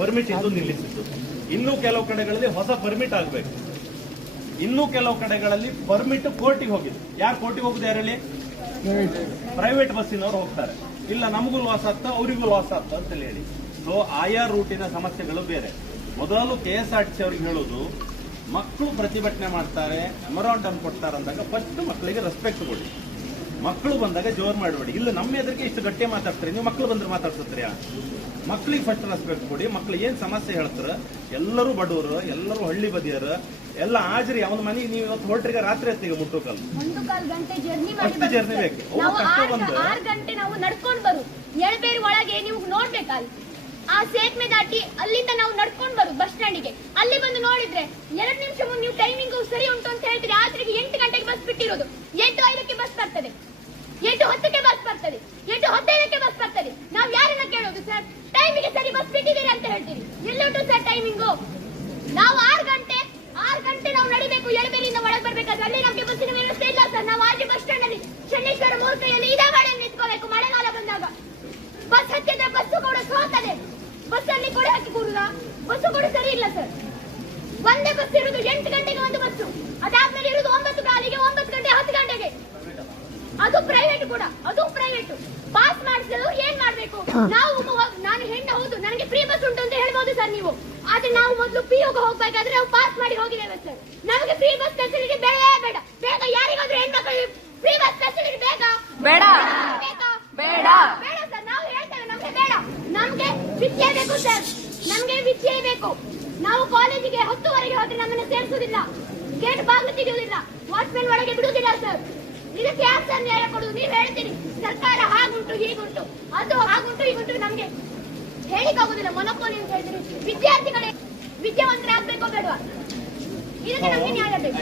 Permit ಇದ್ದು ನಿಲ್ಲಿಸಿತ್ತು ಇನ್ನು ಕೆಲವು ಕಡೆಗಳಲ್ಲಿ ಹೊಸ ಪರ್ಮಿಟ್ ಆಗಬೇಕು. ಇನ್ನು ಕೆಲವು ಕಡೆಗಳಲ್ಲಿ ಪರ್ಮಿಟ್ ಕೋರ್ಟಿಗೆ ಹೋಗಿದೆ. ಯಾರು ಕೋರ್ಟಿಗೆ ಹೋಗುದು ಯಾರಲ್ಲಿ? ಪ್ರೈವೇಟ್ ಬಸ್ಸಿನವರು ಹೋಗ್ತಾರೆ. ಇಲ್ಲ, ನಮಗೂ ಲಾಸ್ ಆಗ್ತಾ, ಅವರಿಗೂ ಲಾಸ್ ಆಗ್ತಾ ಅಂತ ಹೇಳಿ. ಸೊ ಆಯಾ ರೂಟಿನ ಸಮಸ್ಯೆಗಳು ಬೇರೆ. ಮೊದಲು K S R T C ಅವ್ರಿಗೆ ಹೇಳೋದು, ಮಕ್ಕಳು ಪ್ರತಿಭಟನೆ ಮಾಡ್ತಾರೆ ಮೆಮೊರಾಂಡಮ್ ಕೊಡ್ತಾರೆ ಅಂದಾಗ ಫಸ್ಟ್ ಮಕ್ಕಳಿಗೆ ರೆಸ್ಪೆಕ್ಟ್ ಕೊಡಿ. ಮಕ್ಕಳು ಬಂದಾಗ ಜೋರ್ ಮಾಡಬೇಡಿ. ಇಲ್ಲ ನಮ್ಮ ಎದುರಿಗೆ ಇಷ್ಟು ಗಟ್ಟಿ ಮಾತಾಡ್ತಾರೆ ನೀವು ಮಕ್ಕಳು ಬಂದ್ರೆ ಮಾತಾಡ್ಸತ್ರಿ ಮಕ್ಕಳಿಗೆ ಫಸ್ಟ್ ರೆಸ್ಪೆಕ್ಟ್ ಕೊಡಿ ಮಕ್ಳು ಏನ್ ಸಮಸ್ಯೆ ಹೇಳ್ತಾರೆ ಎಲ್ಲರೂ ಬಡವರು ಎಲ್ಲರೂ ಹಳ್ಳಿ ಬದಿಯರು ಎಲ್ಲ ಹಾಜರಿ ಅವನ ಮನೆ ನೀವು ಇವತ್ತು ಹೊರಟ್ರಿಗೆ ರಾತ್ರಿ ಹೊತ್ತಿಗೆ ಮುಟ್ಟು ಕಾಲ್ ಗಂಟೆ ಜರ್ನಿ ಅಷ್ಟು ಬೇಕು. ಅವ್ರು ಕಷ್ಟ ಬಂದು- ಆರು ಗಂಟೆ ನಾವು ನಡ್ಕೊಂಡ್ ಬರು. ಎಳಬೇರು ಒಳಗೆ ನೀವು ನೋಡ್ಬೇಕಲ್ಲಿ. ಆ ಸೇತುವೆ ದಾಟಿ ಅಲ್ಲಿಂದ ನಾವು ನಡ್ಕೊಂಡ್ ಬರು ಬಸ್ ಸ್ಟ್ಯಾಂಡಿಗೆ ಅಲ್ಲಿ ಬಂದು ನೋಡಿದ್ರೆ ಎರಡು ನಿಮಿಷ ಮುಂದೆ ನೀವು ಟೈಮಿಂಗ್ ಸರಿ ಉಂಟು ಅಂತ ಹೇಳ್ತೀರಿ. ಆದ್ರೆ ಎಂಟು ಗಂಟೆಗೆ ಬಸ್ ಬಿಟ್ಟಿರೋದು. ಎಂಟು ಐದಕ್ಕೆ ಬಸ್ ಬರ್ತದೆ. ಬರ್ತದೆ ಎಂಟು ಹದಿನೈದಕ್ಕೆ ಬಸ್ ಬರ್ತದೆ? ನಾವು ಯಾರನ್ನ ಕೇಳೋದು ಸರ್ ಟೈಮಿಗೆ ಸರಿ ಬಸ್ ಬಿಟ್ಟಿದ್ದೀರಿ ಅಂತ ಹೇಳ್ತೀರಿ ಎಲ್ಲುಂಟು ಸರ್ ಟೈಮಿಂಗು ನಾವು ಆರು ಗಂಟೆ ಆರು ಗಂಟೆ ನಾವು ನಡಿಬೇಕು ಎಳಬೇರಿಯಿಂದ ಒಳಗೆ ಬರ್ಬೇಕಾದ್ರೆ ಅಲ್ಲಿ ನಮ್ಗೆ ಬಸ್ಸಿನ ವ್ಯವಸ್ಥೆ ಇಲ್ಲ ಸರ್ ನಾವು ಆಜು ಬಸ್ ಸ್ಟ್ಯಾಂಡ್ ಅಲ್ಲಿ ಶನೇಶ್ವರ ಮೂರ್ತಿಯಲ್ಲಿ ಇದೇ ಗಾಡಿ ನಿಂತ್ಕೋಬೇಕು. ಮಳೆಗಾಲ ಬಂದಾಗ ಬಸ್ ಹತ್ತಿದ್ರೆ ಬಸ್ಸು ಕೂಡ ಸೋತದೆ. ಬಸ್ ಅಲ್ಲಿ ಕೂಡ ಹಾಕಿ ಕೂಡುದ ಬಸ್ಸು ಕೂಡ ಸರಿ ಇಲ್ಲ ಸರ್ ಒಂದೇ ಬಸ್ ಇರುದು ಎಂಟು ಗಂಟೆಗೆ ಒಂದು ಬಸ್ಸು ಅದಾದ್ಮೇಲೆ ಇರುದು ಒಂಬತ್ತು ಕಾಲಿಗೆ ಒಂಬತ್ತು ಗಂಟೆ ಹತ್ತು ಗಂಟೆಗೆ ಅದು ಪ್ರೈವೇಟ್ ಕೂಡ ಅದು ಪ್ರೈವೇಟ್ ಪಾಸ್ ಮಾಡಿಸಲು ಏನ್ ಮಾಡ್ಬೇಕು? ನಾವು ನಾನು ಹೆಣ್ಣು ಹೌದು ನನಗೆ ಫ್ರೀ ಬಸ್ ಉಂಟು ಅಂತ ಹೇಳ್ಬೋದು ಸರ್ ನೀವು. ಆದ್ರೆ ನಾವು ಮೊದಲು ಪಿ ಯೋಗ ಹೋಗ್ಬೇಕಾದ್ರೆ ನಾವು ಪಾಸ್ ಮಾಡಿ ಹೋಗಿದ್ದೇವೆ ಸರ್ ನಮಗೆ ಫ್ರೀ ಬಸ್ ಫೆಸಿಲಿಟಿ ಬೇಡ ಬೇಡ. ಬೇಗ ಯಾರಿಗಾದ್ರೂ ಹೆಣ್ಮಕ್ಳಿಗೆ ಫ್ರೀ ಬಸ್ ಫೆಸಿಲಿಟಿ ಬೇಗ ಬೇಡ. ಬೇಡ. ಬೇಡ ಸರ್ ನಾವು ಹೇಳ್ತೇವೆ ನಮ್ಗೆ ಬೇಡ. ನಮ್ಗೆ ವಿದ್ಯೆ ಬೇಕು ಸರ್ ನಮ್ಗೆ ವಿದ್ಯೆ ಬೇಕು. ನಾವು ಕಾಲೇಜಿಗೆ ಹತ್ತುವರೆಗೆ ಹೋದ್ರೆ ನಮ್ಮನ್ನು ಸೇರಿಸುವುದಿಲ್ಲ. ಗೇಟ್ ಬಾಗಿಲು ತೆಗೆಯುವುದಿಲ್ಲ. ವಾಚ್ಮೆನ್ ಒಳಗೆ ಬಿಡುವುದಿಲ್ಲ ಸರ್ ಇದಕ್ಕೆ ಯಾರು ಸರ್ ನ್ಯಾಯ ಕೊಡುದು? ನೀವ್ ಹೇಳ್ತೀರಿ, ಸರ್ಕಾರ ಹಾಗುಂಟು, ಹೀಗುಂಟು. ಅದು ಹಾಗುಂಟು, ಹೀಗುಂಟು ನಮ್ಗೆ ಹೇಳಿಕ್ಕಾಗುದಿಲ್ಲ. ಮೊನಪೋಲಿ ಅಂತ ಹೇಳ್ತೀರಿ ವಿದ್ಯಾರ್ಥಿಗಳೇ ವಿದ್ಯಾವಂತರಾಗ್ಬೇಕೋ ಬೇಡವಾ? ಇದಕ್ಕೆ ನಮ್ಗೆ ನ್ಯಾಯ ಬೇಕು.